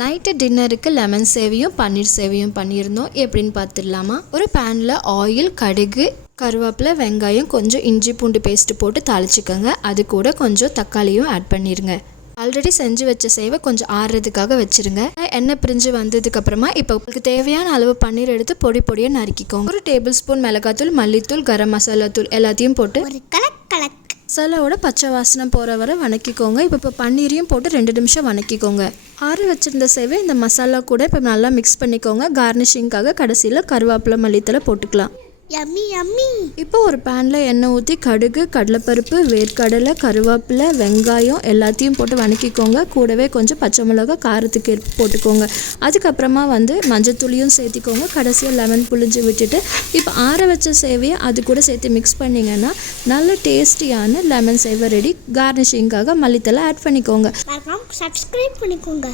Night டின்னருக்கு lemon சேவையும் பன்னீர் சேவையும் பண்ணியிருந்தோம். எப்படின்னு பார்த்துடலாமா? ஒரு பேனில் ஆயில், கடுகு, கருவேப்பிலை, வெங்காயம், கொஞ்சம் இஞ்சி பூண்டு பேஸ்ட்டு போட்டு தாளிச்சிக்கோங்க. அது கூட கொஞ்சம் தக்காளியும் ஆட் பண்ணிடுங்க. ஆல்ரெடி செஞ்சு வச்ச சேவை கொஞ்சம் ஆறுறதுக்காக வச்சுருங்க. எண்ணெய் பிரிஞ்சு வந்ததுக்கப்புறமா இப்போ உங்களுக்கு தேவையான அளவு பன்னீர் எடுத்து பொடி பொடியாக நறுக்கிக்கோங்க. ஒரு டேபிள் ஸ்பூன் மிளகாத்தூள், மல்லித்தூள், கரம் மசாலா தூள் எல்லாத்தையும் போட்டு மசாலாவோட பச்சை வாசனை போகிற வரை வணக்கிக்கோங்க. இப்போ பன்னீரையும் போட்டு 2 நிமிஷம் வணக்கிக்கோங்க. ஆறு வச்சுருந்த சேவை இந்த மசாலா கூட இப்போ நல்லா மிக்ஸ் பண்ணிக்கோங்க. கார்னிஷிங்காக கடைசியில் கருவேப்பிலை, மல்லித்தலை போட்டுக்கலாம். இப்போ ஒரு பேனில் எண்ணெய் ஊற்றி கடுகு, கடலைப்பருப்பு, வேர்க்கடலை, கருவேப்பிலை, வெங்காயம் எல்லாத்தையும் போட்டு வணக்கிக்கோங்க. கூடவே கொஞ்சம் பச்சை மிளகாய் காரத்துக்கு போட்டுக்கோங்க. அதுக்கப்புறமா மஞ்சத்தூளியும் சேர்த்திக்கோங்க. கடைசியாக லெமன் புழிஞ்சு விட்டுட்டு இப்போ ஆற வச்ச சேவையை அது கூட சேர்த்து மிக்ஸ் பண்ணிங்கன்னா நல்ல டேஸ்டியான லெமன் சேவை ரெடி. கார்னிஷிங்காக மல்லித்தலை ஆட் பண்ணிக்கோங்க. சப்ஸ்கிரைப் பண்ணிக்கோங்க.